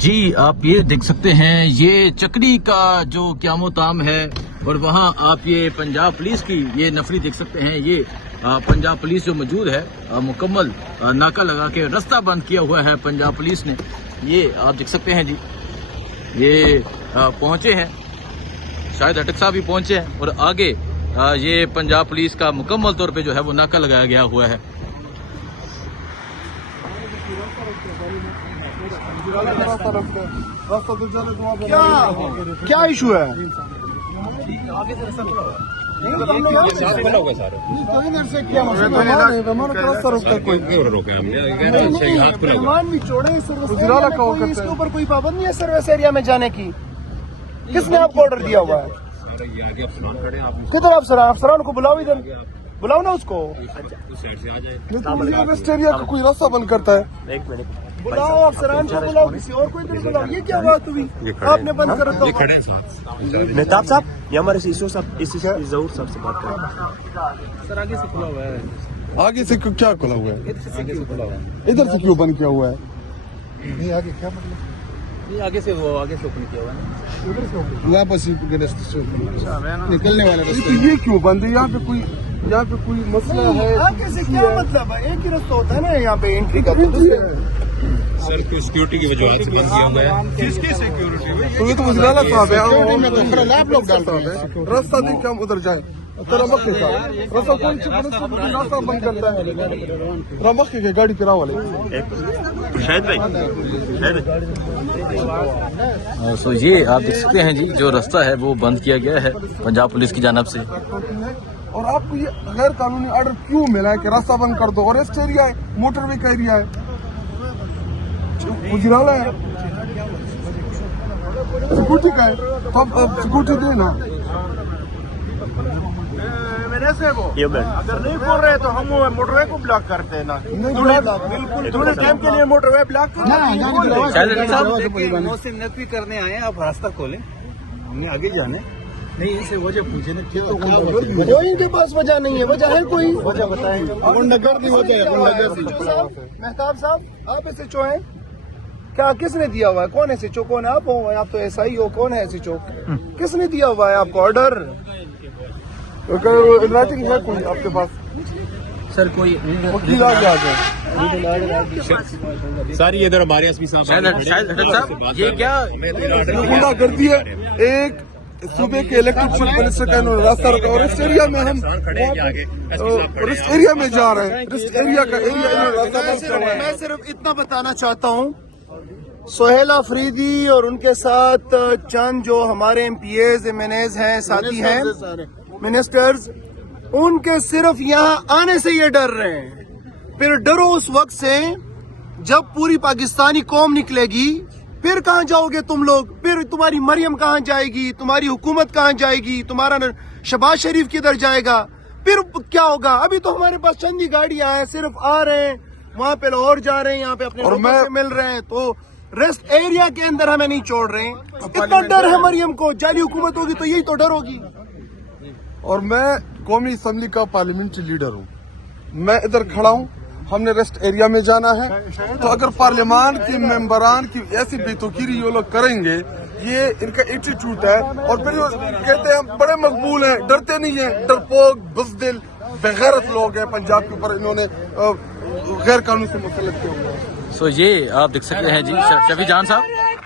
جی آپ یہ دیکھ سکتے ہیں یہ چکری کا جو قیام تام ہے اور وہاں آپ یہ پنجاب پولیس کی یہ نفری دیکھ سکتے ہیں. یہ پنجاب پولیس جو موجود ہے مکمل ناکہ لگا کے رستہ بند کیا ہوا ہے پنجاب پولیس نے. یہ آپ دیکھ سکتے ہیں جی یہ پہنچے ہیں, شاید اٹک صاحب بھی پہنچے ہیں اور آگے یہ پنجاب پولیس کا مکمل طور پہ جو ہے وہ ناکہ لگایا گیا ہوا ہے. کیا ایشو ہے؟ اس کے اوپر کوئی پابندی ہے سروس ایریا میں جانے کی؟ کس نے آپ کو آرڈر دیا ہوا ہے؟ کدھر افسران کو بلاؤ, ادھر بلاؤ نا اس کو. ویسٹ ایریا کا کوئی راستہ بند کرتا ہے؟ ایک منٹ بلاؤ افسران کو, بلاؤ کسی اور کو ادھر بلاؤ. یہ کیا بات ہوئی آپ نے بند کر دیا؟ مہتاب صاحب یہ ہمارے سیسو صاحب اس ظہور صاحب سے بات کریں. سر آگے سے کھلا ہوا ہے. آگے سے کیا کھلا ہوا ہے؟ ادھر سے کیوں بند کیا ہوا ہے؟ نہیں آگے کیا مطلب؟ آگے سے اوپن کیا ہوا ہے. واپس نکلنے والا یہ کیوں بند ہے؟ یہاں پہ کوئی مسئلہ ہے؟ آگے سے کیا مطلب ہے؟ ایک ہی رستہ ہوتا ہے نا یہاں پہ انٹری کا. سر سیکیورٹی کی وجوہات سے بند کیا ہوا ہے. کس کی سیکیورٹی؟ تو یہ تو وزیر اعلیٰ صاحب ہے, آپ لوگ ڈالتے ہیں راستہ دیکھ کے ہم ادھر جائیں. رمک کے ساتھ راستہ کوئی راستہ بند کرتا ہے. رمک کے گاڑی کرا والے شاہد بھائی سو یہ آپ دیکھ سکتے ہیں جی جو راستہ ہے وہ بند کیا گیا ہے پنجاب پولیس کی جانب سے. اور آپ کو یہ غیر قانونی آرڈر کیوں ملا ہے کہ راستہ بند کر دو؟ اور ریسٹ ایریا ہے, موٹر وے کا ایریا ہے, گجرالہ ہے, سکوٹی کا ہے, تو آپ سکوٹی دیں نا. اگر نہیں بول رہے تو ہم موٹر وے کو بلاک کرتے ہیں نا. بالکل تھوڑے ٹائم کے لیے موٹر وے بلاک موسم نقوی کرنے آئے ہیں, آپ راستہ کھولیں, ہم نے آگے جانے نہیں. اسے وجہ پوچھے نا, کوئی کے پاس وجہ نہیں ہے. وجہ ہے کوئی؟ وجہ بتائیں. مہتاب صاحب آپ ایس ایچ او ہیں کیا؟ کس نے دیا ہوا ہے؟ کون ایس ایچ او؟ کون ہے آپ؟ آپ تو ایس آئی ہو. کون ہے ایس ایچ او؟ کس نے دیا ہوا ہے آپ کو آرڈر؟ رائٹنگ ہے کوئی آپ کے پاس؟ سر کوئی وکیل آ گیا سر یہ ادھر ہمارے ایس پی صاحب یہ کیا گنڈا گردی ہے. ایک صوبے کے الیکٹڈ چیف منسٹر کا انہوں نے راستہ رکھا اور اس ایریا میں ہم ریسٹ ایریا میں جا رہے ہیں. ریسٹ ایریا کا ایریا میں صرف اتنا بتانا چاہتا ہوں, سہیل آفریدی اور ان کے ساتھ چند جو ہمارے MPAs MNAs ہیں, ساتھی ہیں, منسٹرز, ان کے صرف یہاں آنے سے یہ ڈر رہے ہیں. پھر ڈرو اس وقت سے جب پوری پاکستانی قوم نکلے گی. پھر کہاں جاؤ گے تم لوگ؟ پھر تمہاری مریم کہاں جائے گی؟ تمہاری حکومت کہاں جائے گی؟ تمہارا شہباز شریف کدھر جائے گا؟ پھر کیا ہوگا؟ ابھی تو ہمارے پاس چند ہی گاڑیاں ہیں, صرف آ رہے ہیں, وہاں پہ لاہور جا رہے ہیں, یہاں پہ اپنے لوگوں سے مل رہے ہیں. تو ریسٹ ایریا کے اندر ہمیں نہیں چھوڑ رہے ہیں. اتنا ڈر ہے مریم کو. جعلی حکومت ہوگی تو یہی تو ڈر ہوگی. اور میں قومی اسمبلی کا پارلیمنٹری لیڈر ہوں. میں ادھر کھڑا ہوں, ہم نے ریسٹ ایریا میں جانا ہے. تو اگر پارلیمان کے ممبران کی ایسی بے توقیری یہ لوگ کریں گے, یہ ان کا ایٹیٹیوڈ ہے. اور پھر کہتے ہیں ہم بڑے مقبول ہیں, ڈرتے نہیں ہیں. ڈرپوک, بزدل, بغیرت لوگ ہیں پنجاب کے اوپر انہوں نے غیر قانونی سے مسلط کیا ہوا ہے. سو یہ آپ دیکھ سکتے ہیں جی شفیع جان صاحب,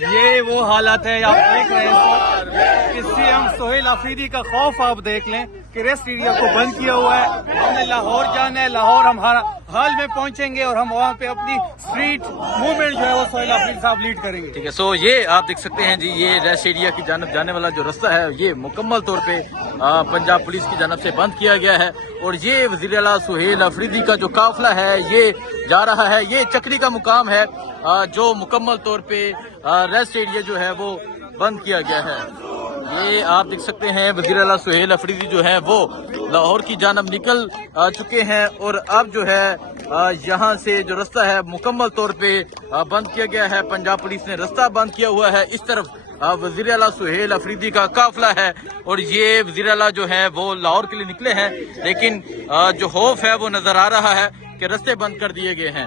یہ وہ حالت ہے آپ دیکھ رہے ہیں. اس سے ہم سہیل آفریدی کا خوف آپ دیکھ لیں کہ ریسٹ ایریا کو بند کیا ہوا ہے. ہم نے لاہور جانا ہے, لاہور ہم حال میں پہنچیں گے اور ہم وہاں پہ اپنی اسٹریٹ موومنٹ جو ہے وہ سہیل آفریدی صاحب لیڈ کریں گے. ٹھیک ہے. سو یہ آپ دیکھ سکتے ہیں جی یہ ریسٹ ایریا کی جانب جانے والا جو راستہ ہے یہ مکمل طور پہ پنجاب پولیس کی جانب سے بند کیا گیا ہے. اور یہ وزیر اعلیٰ سہیل آفریدی کا جو قافلہ ہے یہ جا رہا ہے. یہ چکری کا مقام ہے جو مکمل طور پہ ریسٹ ایریا جو ہے وہ بند کیا گیا ہے. یہ آپ دیکھ سکتے ہیں وزیر اعلیٰ سہیل آفریدی جو ہے وہ لاہور کی جانب نکل چکے ہیں. اور اب جو ہے یہاں سے جو راستہ ہے مکمل طور پہ بند کیا گیا ہے. پنجاب پولیس نے راستہ بند کیا ہوا ہے. اس طرف وزیر اعلیٰ سہیل آفریدی کا قافلہ ہے اور یہ وزیر اعلیٰ جو ہے وہ لاہور کے لیے نکلے ہیں. لیکن جو خوف ہے وہ نظر آ رہا ہے کہ راستے بند کر دیے گئے ہیں.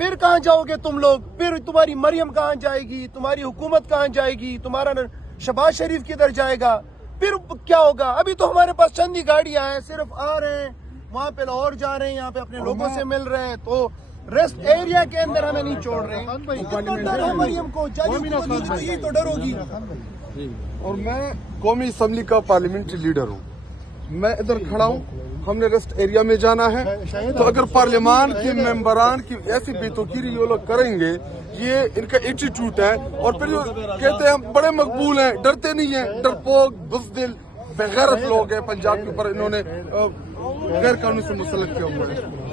پھر کہاں جاؤ گے تم لوگ؟ پھر تمہاری مریم کہاں جائے گی؟ تمہاری حکومت کہاں جائے گی؟ تمہارا شہباز شریف کدھر جائے گا؟ پھر کیا ہوگا؟ ابھی تو ہمارے پاس چند ہی گاڑیاں ہیں، صرف آ رہے ہیں، وہاں پہ لاہور جا رہے ہیں، یہاں پہ اپنے لوگوں سے مل رہے ہیں، تو ریسٹ ایریا کے اندر ہمیں نہیں چھوڑ رہے ہیں۔ کتنا ڈر ہے مریم کو؟ چاہیے تو ڈر ہوگی۔ اور میں قومی اسمبلی کا پارلیمنٹری لیڈر ہوں، میں ادھر کھڑا ہوں، ہم نے ریسٹ ایریا میں جانا ہے، تو اگر پارلیمان کے ممبران کی ایسی بے توقیری یہ لوگ کریں گے، یہ ان کا ایٹیٹیوڈ ہے، اور پھر جو کہتے ہیں ہم بڑے مقبول ہیں، ڈرتے نہیں ہیں، ڈرپوک بزدل بے غیرت لوگ ہیں پنجاب کے اوپر انہوں نے غیر قانونی سے مسلط کیا ہوا ہے۔